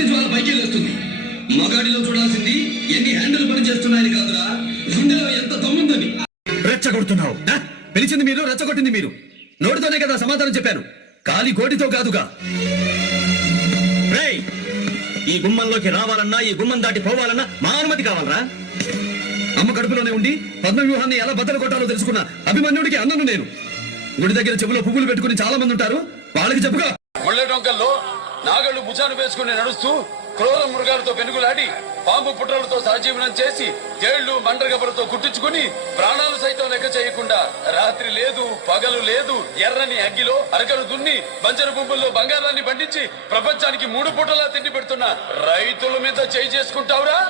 ప్రతి జ్వాల పైకి లేస్తుంది. మగాడిలో చూడాల్సింది ఎన్ని హ్యాండిల్ పని చేస్తున్నాయని కాదురా, గుండెలో ఎంత దమ్ముందని. రెచ్చగొడుతున్నావు. పిలిచింది మీరు, రెచ్చగొట్టింది మీరు. నోటితోనే కదా సమాధానం చెప్పాను, కాలి గోటితో కాదుగా. ఈ గుమ్మంలోకి రావాలన్నా, ఈ గుమ్మం దాటి పోవాలన్నా మా అనుమతి కావాలరా? అమ్మ కడుపులోనే ఉండి పద్మవ్యూహాన్ని ఎలా బద్దలు కొట్టాలో తెలుసుకున్న అభిమన్యుడికి అన్నను నేను. గుడి దగ్గర చెవులో పువ్వులు పెట్టుకుని చాలా మంది ఉంటారు, వాళ్ళకి చెప్పుగా. ముళ్ళ డొంకల్లో నాగళ్ళు భుజాను వేసుకుని నడుస్తూ క్రూర మృగాలతో పెనుగులాడి పాము పుట్రలతో సహజీవనం చేసి జైళ్లు మండ్రగబలతో కుట్టించుకుని ప్రాణాలు సైతం లెక్క చేయకుండా రాత్రి లేదు పగలు లేదు ఎర్రని అగ్గిలో అరకలు దున్ని బంజరు భూముల్లో బంగారాన్ని పండించి ప్రపంచానికి 3 పూటలా తిండి పెడుతున్న రైతుల మీద చేయి చేసుకుంటావురా?